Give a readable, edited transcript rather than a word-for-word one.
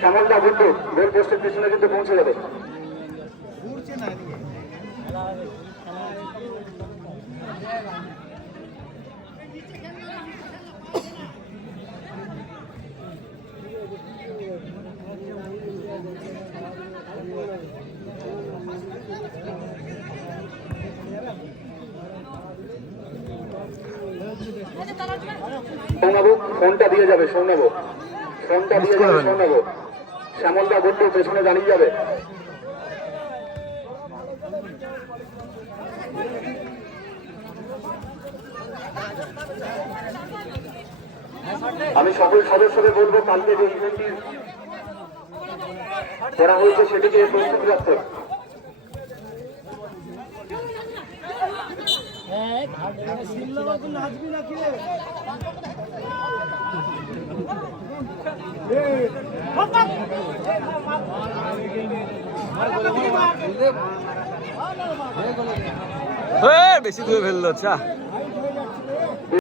শ্যামলদা গুড্ডু গোল পোস্টের পিছনে কিন্তু পৌঁছে যাবে। সৌনবাবু ফোনটা দিয়ে যাবে, সৌনবাবু ফোনটা দিয়ে যাবে, সৌনবাবু শ্যামলদা গুড্ডু পেছনে দাঁড়িয়ে যাবে। আমি সকল সদস্যদের বলবো কালকে যে ইভেন্টটি করা হয়েছে সেটিকে প্রস্তুত রাখতে। বেশি দূরে ফেললো। আচ্ছা